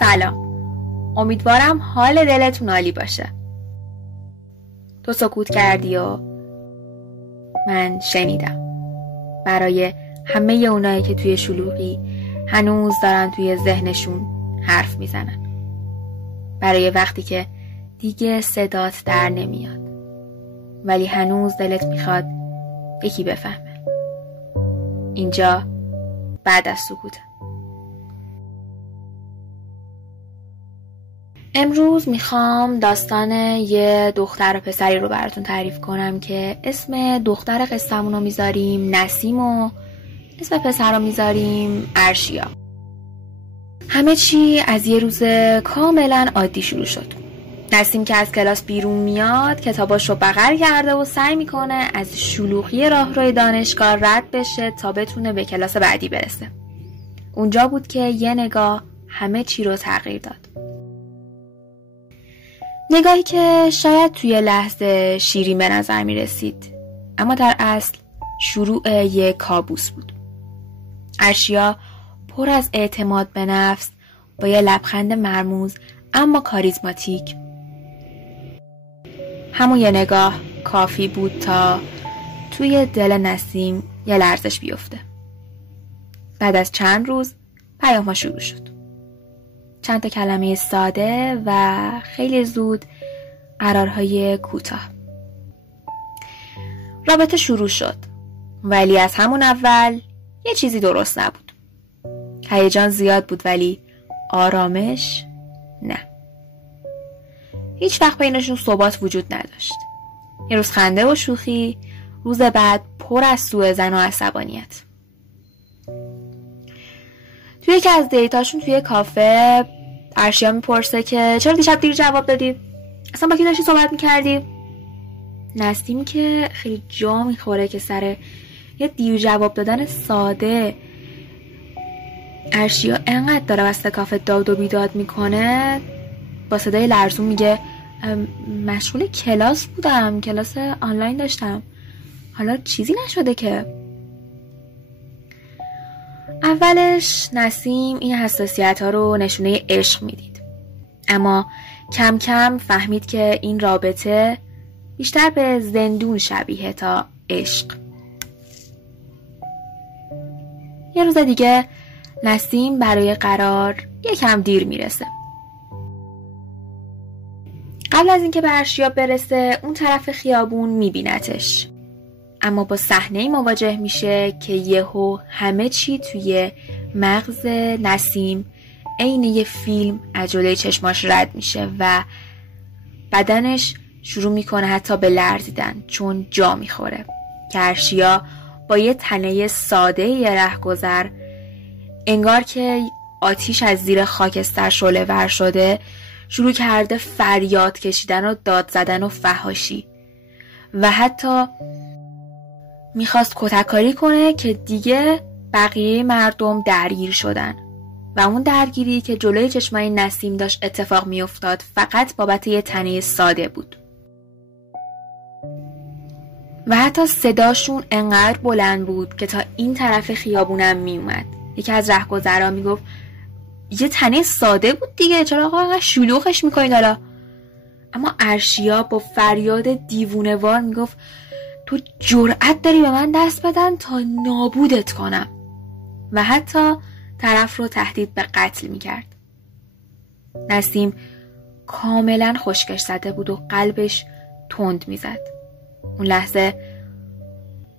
سلام. امیدوارم حال دلتون عالی باشه. تو سکوت کردی و من شنیدم. برای همه اونایی که توی شلوغی هنوز دارن توی ذهنشون حرف میزنن. برای وقتی که دیگه صدات در نمیاد ولی هنوز دلت میخواد یکی بفهمه. اینجا بعد از سکوت. امروز میخوام داستان یه دختر و پسری رو براتون تعریف کنم که اسم دختر قصه‌مون رو میذاریم نسیم و اسم پسر رو میذاریم ارشیا. همه چی از یه روز کاملا عادی شروع شد. نسیم که از کلاس بیرون میاد کتاباش رو بغل کرده و سعی میکنه از شلوغی راهروی دانشگاه رد بشه تا بتونه به کلاس بعدی برسه. اونجا بود که یه نگاه همه چی رو تغییر داد. نگاهی که شاید توی لحظه شیرین به نظر می رسید اما در اصل شروع یک کابوس بود. ارشیا پر از اعتماد به نفس با یه لبخند مرموز اما کاریزماتیک. همون یه نگاه کافی بود تا توی دل نسیم یه لرزش بیفته. بعد از چند روز پیام‌ها شروع شد. چند تا کلمه ساده و خیلی زود قرارهای کوتاه. رابطه شروع شد ولی از همون اول یه چیزی درست نبود. هیجان زیاد بود ولی آرامش نه. هیچ وقت بینشون ثبات وجود نداشت. یه روز خنده و شوخی، روز بعد پر از سوءظن و عصبانیت. توی یکی از دیتاشون توی کافه ارشیا میپرسه که چرا دیشب دیر جواب دادی؟ اصلا با کی داشتی صحبت میکردی؟ نسیم که خیلی جا میخوره که سر یه دیر جواب دادن ساده ارشیا انقدر داره وسط کافه داد و بیداد میکنه با صدای لرزون میگه مشغول کلاس بودم، کلاس آنلاین داشتم، حالا چیزی نشده که. اولش نسیم این حساسیت ها رو نشونه عشق میدید اما کم کم فهمید که این رابطه بیشتر به زندون شبیه تا عشق. یه روز دیگه نسیم برای قرار یکم دیر میرسه. قبل از اینکه به ارشیا برسه اون طرف خیابون میبینتش اما با صحنه‌ای مواجه میشه که یهو همه چی توی مغز نسیم عین یه فیلم از جلوی چشماش رد میشه و بدنش شروع میکنه حتی به لرزیدن چون جا میخوره که ارشیا با یه تنه ساده یه رهگذر انگار که آتیش از زیر خاکستر شعله ور شده شروع کرده فریاد کشیدن و داد زدن و فحاشی و حتی میخواست کتککاری کنه که دیگه بقیه مردم درگیر شدن و اون درگیری که جلوی چشمای نسیم داشت اتفاق میافتاد فقط بابت یه تنه ساده بود و حتی صداشون انقدر بلند بود که تا این طرف خیابونم میومد. یکی از رهگذرا میگفت یه تنه ساده بود دیگه، چرا آقا انقدر شلوغش میکنید حالا؟ اما ارشیا با فریاد دیوونه‌وار میگفت تو جرأت داری به من دست بدن تا نابودت کنم و حتی طرف رو تهدید به قتل میکرد. نسیم کاملا خشکش زده بود و قلبش تند میزد. اون لحظه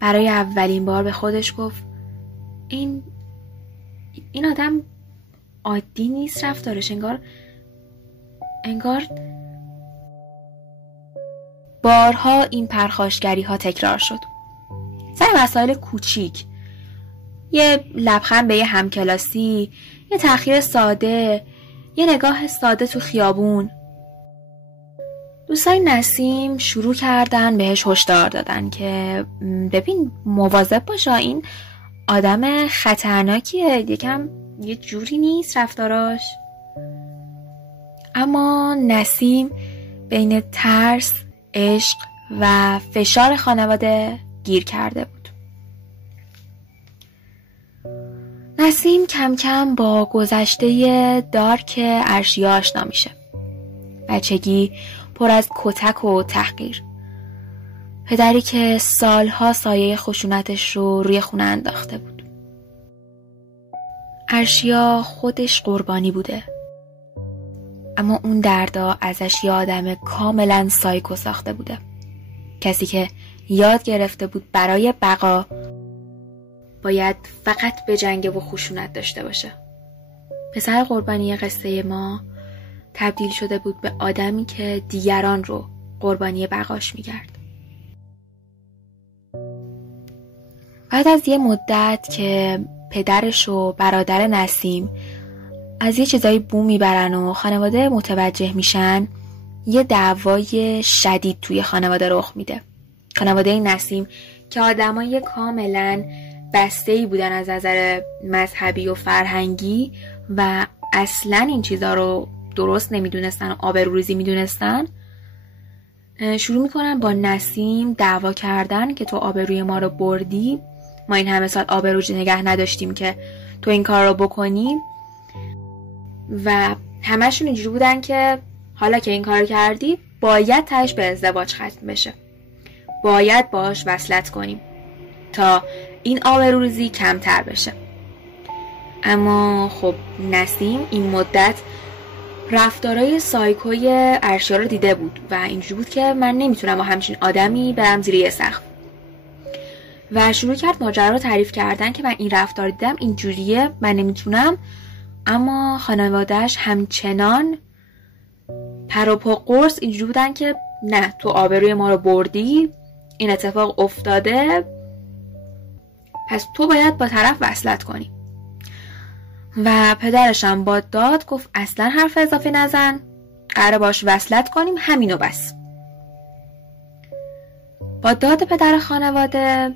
برای اولین بار به خودش گفت این آدم عادی نیست رفتارش، انگار بارها این پرخاشگری ها تکرار شد. سر مسائل کوچیک، یه لبخند به یه همکلاسی، یه تأخیر ساده، یه نگاه ساده تو خیابون. دوستای نسیم شروع کردن بهش هشدار دادن که ببین مواظب باش، این آدم خطرناکیه، یکم یه جوری نیست رفتاراش. اما نسیم بین ترس، عشق و فشار خانواده گیر کرده بود. نسیم کم کم با گذشته دارک ارشیا آشنا میشه. بچگی پر از کتک و تحقیر. پدری که سالها سایه خشونتش رو روی خونه انداخته بود. ارشیا خودش قربانی بوده. اما اون دردا ازش یه آدم کاملا سایکو ساخته بوده. کسی که یاد گرفته بود برای بقا باید فقط به جنگ و خشونت داشته باشه. پسر قربانی قصه ما تبدیل شده بود به آدمی که دیگران رو قربانی بقاش می‌کرد. بعد از یه مدت که پدرش و برادر نسیم از یه چیزایی بو میبرن و خانواده متوجه میشن، یه دعوای شدید توی خانواده رخ میده. خانواده نسیم که آدمای کاملا بسته‌ای بودن از نظر مذهبی و فرهنگی و اصلا این چیزا رو درست نمیدونستن و آبروریزی میدونستن، شروع میکنن با نسیم دعوا کردن که تو آبروی ما رو بردی، ما این همه سال آبروج نگه نداشتیم که تو این کار رو بکنی. و همشون اینجوری بودن که حالا که این کار کردی باید تهش به ازدواج ختم بشه، باید باهاش وصلت کنیم تا این آبروریزی کمتر بشه. اما خب نسیم این مدت رفتارای سایکوی ارشیا رو دیده بود و اینجوری بود که من نمیتونم با همچین آدمی برم زیر یه سقف و شروع کرد ماجرا رو تعریف کردن که من این رفتار دیدم، اینجوریه، من نمیتونم. اما خانواده‌اش همچنان پر و پا قرص اینجوری بودن که نه، تو آبروی ما رو بردی، این اتفاق افتاده، پس تو باید با طرف وصلت کنی. و پدرش هم با داد گفت اصلا حرف اضافه نزن، قراره باش وصلت کنیم، همینو بس. با داد پدر خانواده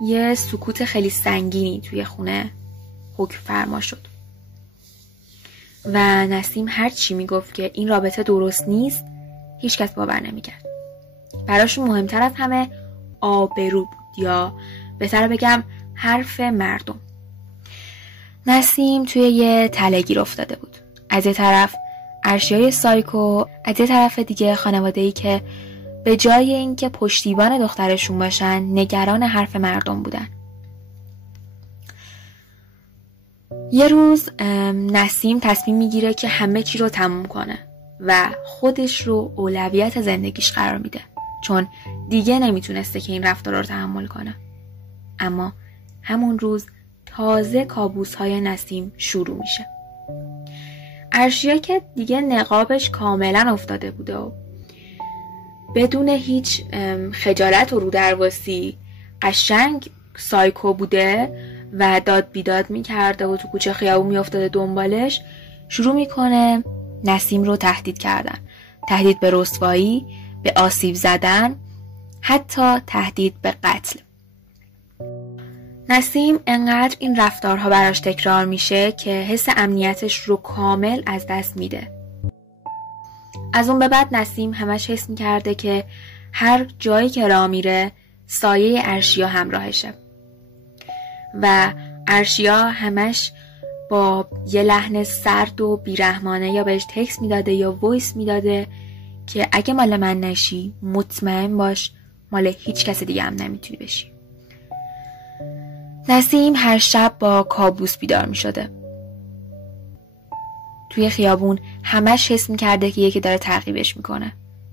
یه سکوت خیلی سنگینی توی خونه حکم فرما شد و نسیم هر چی میگفت که این رابطه درست نیست هیچ کس باور نمیکرد. براشون مهمتر از همه آبرو بود، یا بهتر بگم حرف مردم. نسیم توی یه تله‌گیر افتاده بود. از یه طرف ارشیای سایکو، از یه طرف دیگه خانواده‌ای که به جای اینکه پشتیبان دخترشون باشن نگران حرف مردم بودن. یه روز نسیم تصمیم میگیره که همه چی رو تموم کنه و خودش رو اولویت زندگیش قرار میده، چون دیگه نمیتونسته که این رفتار رو تحمل کنه. اما همون روز تازه کابوس‌های نسیم شروع میشه. ارشیا که دیگه نقابش کاملا افتاده بوده و بدون هیچ خجالت و رودرواسی قشنگ سایکو بوده و داد بیداد میکرده و تو کوچه خیابون میافتاده دنبالش، شروع میکنه نسیم رو تهدید کردن. تهدید به رسوایی، به آسیب زدن، حتی تهدید به قتل. نسیم انقدر این رفتارها براش تکرار میشه که حس امنیتش رو کامل از دست میده. از اون به بعد نسیم همش حس میکرده که هر جایی که راه میره سایه ارشیا همراهشه و ارشیا همش با یه لحن سرد و بیرحمانه یا بهش تکست میداده یا وایس میداده که اگه مال من نشی مطمئن باش مال هیچ کس دیگه هم نمیتونی بشی. نسیم هر شب با کابوس بیدار میشده. توی خیابون همش حس میکرده که یکی داره تعقیبش میکنه.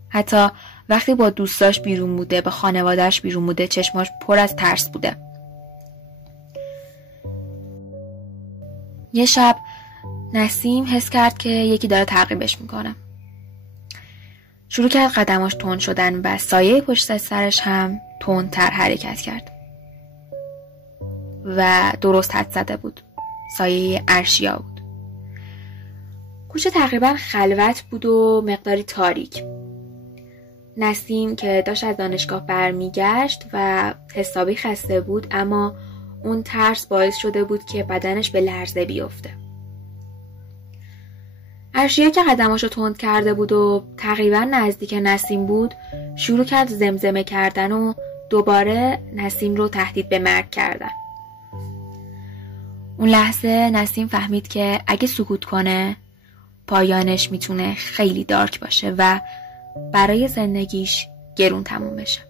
حتی وقتی با دوستاش بیرون بوده، با خانوادهش بیرون بوده، چشماش پر از ترس بوده. یه شب نسیم حس کرد که یکی داره تعقیبش میکنه. شروع کرد قدماش تند شدن و سایه پشت سرش هم تندتر حرکت کرد. و درست حد زده بود. سایه ارشیا بود. کوچه تقریبا خلوت بود و مقداری تاریک. نسیم که داشت از دانشگاه برمیگشت و حسابی خسته بود، اما اون ترس باعث شده بود که بدنش به لرزه بیفته. ارشیا که قدماشو تند کرده بود و تقریبا نزدیک نسیم بود، شروع کرد زمزمه کردن و دوباره نسیم رو تهدید به مرگ کردن. اون لحظه نسیم فهمید که اگه سکوت کنه پایانش میتونه خیلی دارک باشه و برای زندگیش گرون تموم بشه.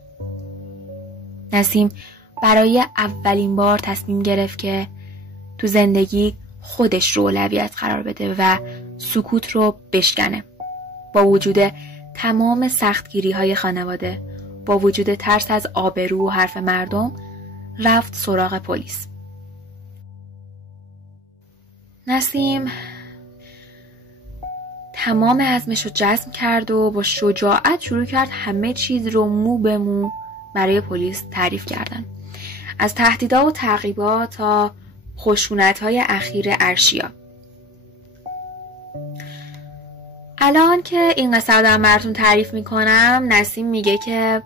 نسیم برای اولین بار تصمیم گرفت که تو زندگی خودش رو اولویت قرار بده و سکوت رو بشکنه. با وجود تمام سختگیری‌های خانواده، با وجود ترس از آبرو و حرف مردم، رفت سراغ پلیس. نسیم تمام عزمش رو جزم کرد و با شجاعت شروع کرد همه چیز رو مو به مو برای پلیس تعریف کردن. از تهدیدها و تعقیبات تا خشونت‌های اخیر ارشیا. الان که این قصه رو دارم براتون تعریف میکنم، نسیم میگه که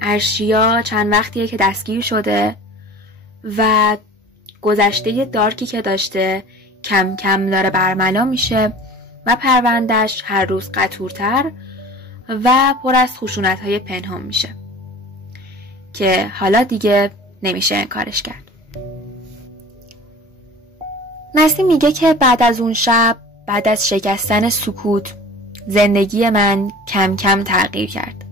ارشیا چند وقتیه که دستگیر شده و گذشته دارکی که داشته کم کم داره برملا میشه و پروندهش هر روز قطورتر و پر از خشونت‌های پنهان میشه که حالا دیگه نمیشه انکارش کرد. نسیم میگه که بعد از اون شب، بعد از شکستن سکوت، زندگی من کم کم تغییر کرد.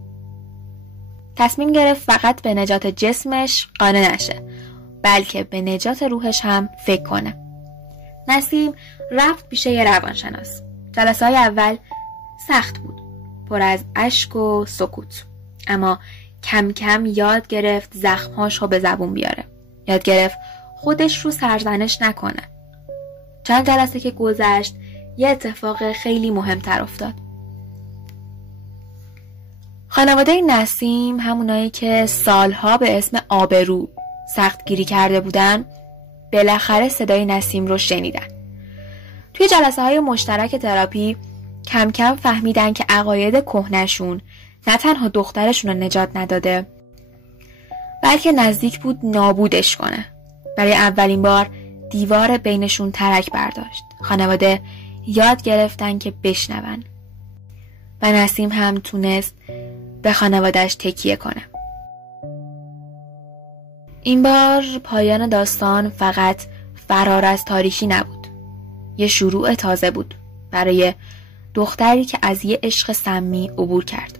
تصمیم گرفت فقط به نجات جسمش قانع نشه، بلکه به نجات روحش هم فکر کنه. نسیم رفت پیش یه روانشناس. جلسه‌های اول سخت بود، پر از اشک و سکوت، اما کم کم یاد گرفت زخم‌هاش رو به زبون بیاره. یاد گرفت خودش رو سرزنش نکنه. چند جلسه که گذشت، یه اتفاق خیلی مهمتر افتاد. خانواده نسیم، همونایی که سالها به اسم آبرو سختگیری کرده بودن، بالاخره صدای نسیم رو شنیدن. توی جلسه های مشترک تراپی کم کم فهمیدن که عقاید کهنشون نه تنها دخترشون رو نجات نداده، بلکه نزدیک بود نابودش کنه. برای اولین بار دیوار بینشون ترک برداشت. خانواده یاد گرفتن که بشنون و نسیم هم تونست به خانوادهش تکیه کنه. این بار پایان داستان فقط فرار از تاریکی نبود. یه شروع تازه بود برای دختری که از یه عشق سمی عبور کرد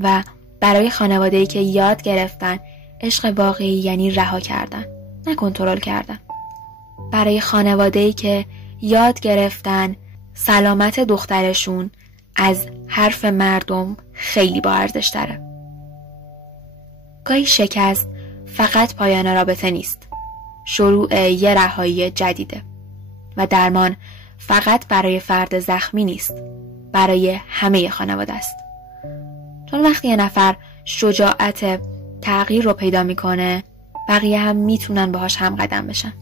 و برای خانواده‌ای که یاد گرفتن عشق واقعی یعنی رها کردن، نه کنترل کردن. برای خانواده‌ای که یاد گرفتن سلامت دخترشون از حرف مردم خیلی با ارزش تره. گاهی شکست فقط پایان رابطه نیست، شروع یه رهایی جدیده و درمان فقط برای فرد زخمی نیست، برای همه خانواده است. چون وقتی یه نفر شجاعت تغییر رو پیدا میکنه، بقیه هم میتونن باهاش هم قدم بشن.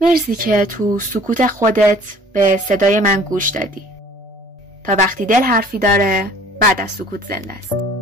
مرسی که تو سکوت خودت به صدای من گوش دادی. تا وقتی دل حرفی داره، بعد از سکوت زنده است.